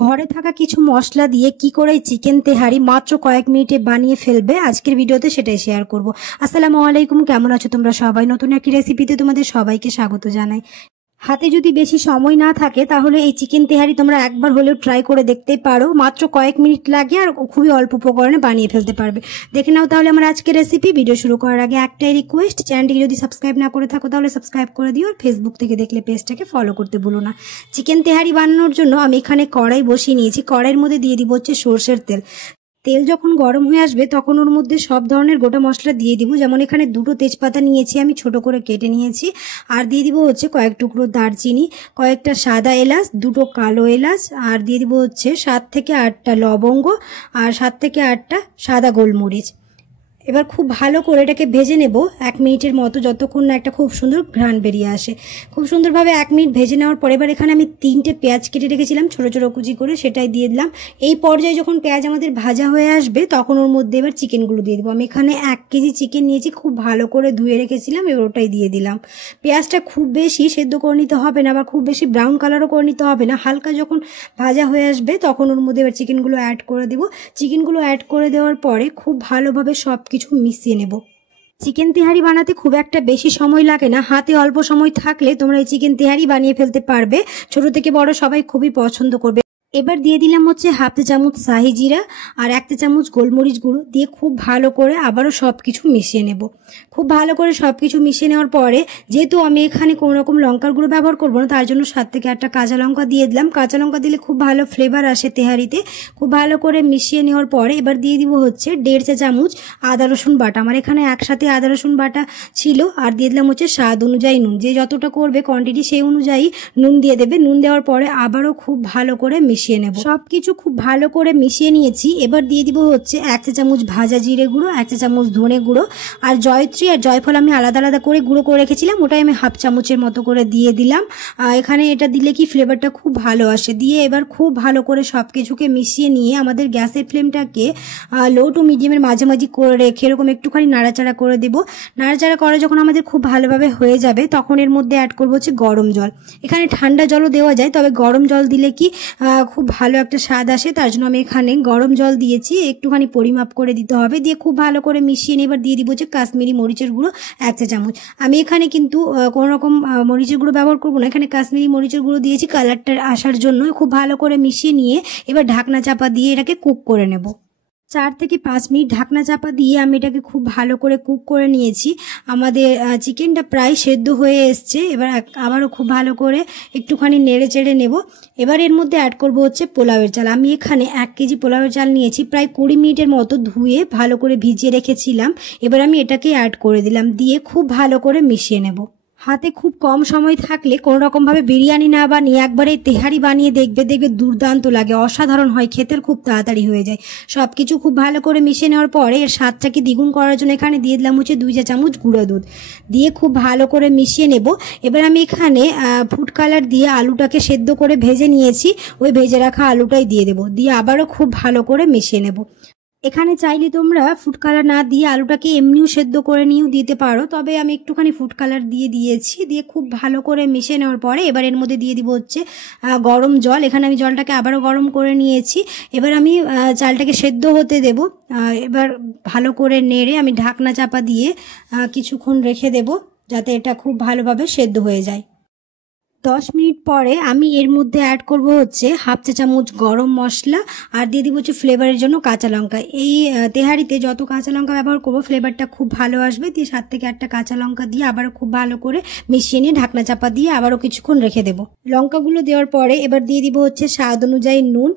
ঘরে থাকা কিছু মশলা দিয়ে কি করে চিকেন তেহারি মাত্র কয়েক মিনিটে বানিয়ে ফেলবে আজকের ভিডিওতে সেটাই শেয়ার করব। আসসালামু আলাইকুম, কেমন আছো তোমরা সবাই? নতুন একটি রেসিপিতে তোমাদের সবাইকে স্বাগত জানাই। হাতে যদি বেশি সময় না থাকে তাহলে এই চিকেন তেহারি তোমরা একবার হলেও ট্রাই করে দেখতে পারো। মাত্র কয়েক মিনিট লাগে আর খুবই অল্প উপকরণে বানিয়ে ফেলতে পারবে। দেখে নাও তাহলে আমার আজকের রেসিপি। ভিডিও শুরু করার আগে একটাই রিকোয়েস্ট, চ্যানেলটিকে যদি সাবস্ক্রাইব না করে থাকো তাহলে সাবস্ক্রাইব করে দিও, আর ফেসবুক থেকে দেখলে পেজটাকে ফলো করতে ভুলো না। চিকেন তেহারি বানানোর জন্য আমি এখানে কড়াই বসিয়ে নিয়েছি। কড়াইয়ের মধ্যে দিয়ে দিব হচ্ছে সরষের তেল। তেল যখন গরম হয়ে আসবে তখন ওর মধ্যে সব ধরনের গোটা মশলা দিয়ে দিব। যেমন এখানে দুটো তেজপাতা নিয়েছি, আমি ছোট করে কেটে নিয়েছি। আর দিয়ে দিব হচ্ছে কয়েক টুকরো দারচিনি, কয়েকটা সাদা এলাচ, দুটো কালো এলাচ, আর দিয়ে দিব হচ্ছে 7 থেকে 8টা লবঙ্গ, আর 7 থেকে 8টা সাদা গোলমরিচ। এবার খুব ভালো করে এটাকে ভেজে নেব 1 মিনিটের মতো, যতক্ষণ না একটা খুব সুন্দর ঘ্রাণ বেরিয়ে আসে। খুব সুন্দরভাবে 1 মিনিট ভেজে নেওয়ার পর এবার এখানে আমি 3টে পেঁয়াজ কেটে রেখেছিলাম ছোট ছোট কুচি করে, সেটাই দিয়ে দিলাম। এই পর্যায়ে যখন পেঁয়াজ আমাদের ভাজা হয়ে আসবে তখন ওর মধ্যে এবার চিকেনগুলো দিয়ে দেবো। আমি এখানে 1 কেজি চিকেন নিয়েছি, খুব ভালো করে ধুয়ে রেখেছিলাম, এবার ওটাই দিয়ে দিলাম। পেঁয়াজটা খুব বেশি সেদ্ধ করে নিতে হবে না, আবার খুব বেশি ব্রাউন কালারও করে নিতে হবে না। হালকা যখন ভাজা হয়ে আসবে তখন ওর মধ্যে এবার চিকেনগুলো অ্যাড করে দেবো। চিকেনগুলো অ্যাড করে দেওয়ার পরে খুব ভালোভাবে সব কিছু মিশিয়ে নেব। চিকেন তেহারি বানাতে খুব একটা বেশি সময় লাগে না, হাতে অল্প সময় থাকলে তোমরা এই চিকেন তেহারি বানিয়ে ফেলতে পারবে। ছোট থেকে বড় সবাই খুবই পছন্দ করবে। এবার দিয়ে দিলাম হচ্ছে 1/2 চামচ শাহি জিরা আর 1 চামচ গোলমরিচ গুঁড়ো দিয়ে খুব ভালো করে আবারও সব কিছু মিশিয়ে নেব। খুব ভালো করে সব কিছু মিশিয়ে নেওয়ার পরে যেহেতু আমি এখানে কোনো রকম লঙ্কার গুঁড়ো ব্যবহার করবো না, তার জন্য 7 থেকে 8টা কাঁচা লঙ্কা দিয়ে দিলাম। কাঁচা লঙ্কা দিলে খুব ভালো ফ্লেভার আসে তেহারিতে। খুব ভালো করে মিশিয়ে নেওয়ার পরে এবার দিয়ে দিব হচ্ছে 1.5 চা চামচ আদা রসুন বাটা। আমার এখানে একসাথে আদা রসুন বাটা ছিল। আর দিয়ে দিলাম হচ্ছে স্বাদ অনুযায়ী নুন। যে যতটা করবে কোয়ান্টিটি সেই অনুযায়ী নুন দিয়ে দেবে। নুন দেওয়ার পরে আবারও খুব ভালো করে মিশিয়ে নেব। সবকিছু খুব ভালো করে মিশিয়ে নিয়েছি। এবার দিয়ে দিব হচ্ছে 1 চা চামচ ভাজা জিরে গুঁড়ো, 1 চা চামচ ধনে গুঁড়ো, আর জয়ত্রী আর জয়ফল আমি আলাদা আলাদা করে গুঁড়ো করে রেখেছিলাম, ওটাই আমি 1/2 চামচের মতো করে দিয়ে দিলাম। এখানে এটা দিলে কি ফ্লেভারটা খুব ভালো আসে। দিয়ে এবার খুব ভালো করে সবকিছুকে মিশিয়ে নিয়ে আমাদের গ্যাসের ফ্লেমটাকে লো টু মিডিয়ামের মাঝামাঝি করে রেখে এরকম একটুখানি নাড়াচাড়া করে দেব। নাড়াচাড়া করে যখন আমাদের খুব ভালোভাবে হয়ে যাবে তখন এর মধ্যে অ্যাড করবো হচ্ছে গরম জল। এখানে ঠান্ডা জলও দেওয়া যায়, তবে গরম জল দিলে কি খুব ভালো একটা স্বাদ আসে, তার জন্য আমি এখানে গরম জল দিয়েছি। একটুখানি পরিমাপ করে দিতে হবে। দিয়ে খুব ভালো করে মিশিয়ে নিয়ে এবার দিয়ে দিব হচ্ছে কাশ্মীরি মরিচের গুঁড়ো 1 চা চামচ। আমি এখানে কিন্তু কোনো রকম মরিচের গুঁড়ো ব্যবহার করবো না, এখানে কাশ্মীরি মরিচের গুঁড়ো দিয়েছি কালারটা আসার জন্য। খুব ভালো করে মিশিয়ে নিয়ে এবার ঢাকনা চাপা দিয়ে এটাকে কুক করে নেব। 4 থেকে 5 মিনিট ঢাকনা চাপা দিয়ে আমি এটাকে খুব ভালো করে কুক করে নিয়েছি। আমাদের চিকেনটা প্রায় সেদ্ধ হয়ে এসছে। এবার আবারও খুব ভালো করে একটুখানি নেড়ে চেড়ে নেব। এবার এর মধ্যে অ্যাড করব হচ্ছে পোলাওয়ের চাল। আমি এখানে 1 কেজি পোলাওয়ের চাল নিয়েছি, প্রায় 20 মিনিটের মতো ধুয়ে ভালো করে ভিজিয়ে রেখেছিলাম। এবার আমি এটাকে অ্যাড করে দিলাম, দিয়ে খুব ভালো করে মিশিয়ে নেব। হাতে খুব কম সময় থাকলে কোনো রকমভাবে বিরিয়ানি না বানিয়ে একবারে তেহারি বানিয়ে দেখবে দুর্দান্ত লাগে, অসাধারণ হয় খেতে, খুব তাড়াতাড়ি হয়ে যায়। সব কিছু খুব ভালো করে মিশিয়ে নেওয়ার পরে এর স্বাদটাকে দ্বিগুণ করার জন্য এখানে দিয়ে দিলাম হচ্ছে 2 চা চামচ গুঁড়ো দুধ। দিয়ে খুব ভালো করে মিশিয়ে নেব। এবার আমি এখানে ফুড কালার দিয়ে আলুটাকে সেদ্ধ করে ভেজে নিয়েছি, ওই ভেজে রাখা আলুটাই দিয়ে দেবো। দিয়ে আবারও খুব ভালো করে মিশিয়ে নেব। এখানে চাইলে তোমরা ফুড কালার না দিয়ে আলুটাকে এমনিও সেদ্ধ করে নিয়েও দিতে পারো, তবে আমি একটুখানি ফুড কালার দিয়ে দিয়েছি। দিয়ে খুব ভালো করে মিশিয়ে নেওয়ার পরে এবার এর মধ্যে দিয়ে দিব হচ্ছে গরম জল। এখানে আমি জলটাকে আবারও গরম করে নিয়েছি। এবার আমি চালটাকে সেদ্ধ হতে দেব। এবার ভালো করে নেড়ে আমি ঢাকনা চাপা দিয়ে কিছুক্ষণ রেখে দেব যাতে এটা খুব ভালোভাবে সেদ্ধ হয়ে যায়। 10 মিনিট পরে আমি এর মধ্যে অ্যাড করব হচ্ছে 1/2 চা চামচ গরম মশলা, আর দিয়ে দিব হচ্ছে ফ্লেভারের জন্য কাঁচা লঙ্কা। এই তেহারিতে যত কাঁচা লঙ্কা ব্যবহার করব ফ্লেভারটা খুব ভালো আসবে। দিয়ে 7 থেকে 8টা কাঁচা লঙ্কা দিয়ে আবারও খুব ভালো করে মিশিয়ে নিয়ে ঢাকনা চাপা দিয়ে আবারও কিছুক্ষণ রেখে দেব। লঙ্কাগুলো দেওয়ার পরে এবার দিয়ে দিব হচ্ছে স্বাদ অনুযায়ী নুন।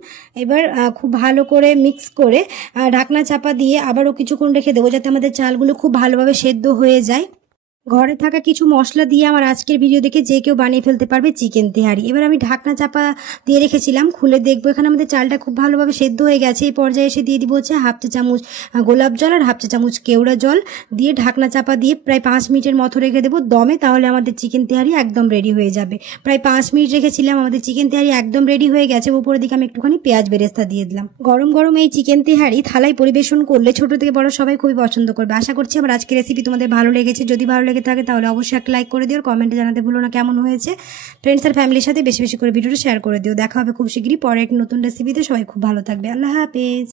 এবার খুব ভালো করে মিক্স করে ঢাকনা চাপা দিয়ে আবারও কিছুক্ষণ রেখে দেবো যাতে আমাদের চালগুলো খুব ভালোভাবে সেদ্ধ হয়ে যায়। ঘরে থাকা কিছু মশলা দিয়ে আমার আজকের ভিডিও দেখে যে কেউ বানিয়ে ফেলতে পারবে চিকেন তেহারি। এবার আমি ঢাকনা চাপা দিয়ে রেখেছিলাম, খুলে দেখবো এখানে আমাদের চালটা খুব ভালোভাবে সেদ্ধ হয়ে গেছে। এই পর্যায়ে এসে দিয়ে দিব হচ্ছে 1/2 চা চামচ গোলাপ জল আর 1/2 চা চামচ কেওড়া জল দিয়ে ঢাকনা চাপা দিয়ে প্রায় 5 মিনিটের মতো রেখে দেবো দমে, তাহলে আমাদের চিকেন তেহারি একদম রেডি হয়ে যাবে। প্রায় 5 মিনিট রেখেছিলাম, আমাদের চিকেন তেহারি একদম রেডি হয়ে গেছে। উপরের দিকে আমি একটুখানি পেঁয়াজ বেরেস্তা দিয়ে দিলাম। গরম গরম এই চিকেন তেহারি থালায় পরিবেশন করলে ছোট থেকে বড় সবাই খুবই পছন্দ করবে। আশা করছি আমার আজকের রেসিপি তোমাদের ভালো লেগেছে। যদি ভালো লেগে থাকে তাহলে অবশ্যই একটা লাইক করে দিও, আর কমেন্টে জানাতে ভুলো না কেমন হয়েছে। ফ্রেন্ডস আর ফ্যামিলির সাথে বেশি বেশি করে ভিডিওটা শেয়ার করে দিও। দেখা হবে খুব শীঘ্রই পরে এক নতুন রেসিপিতে। সবাই খুব ভালো থাকবে। আল্লাহ হাফেজ।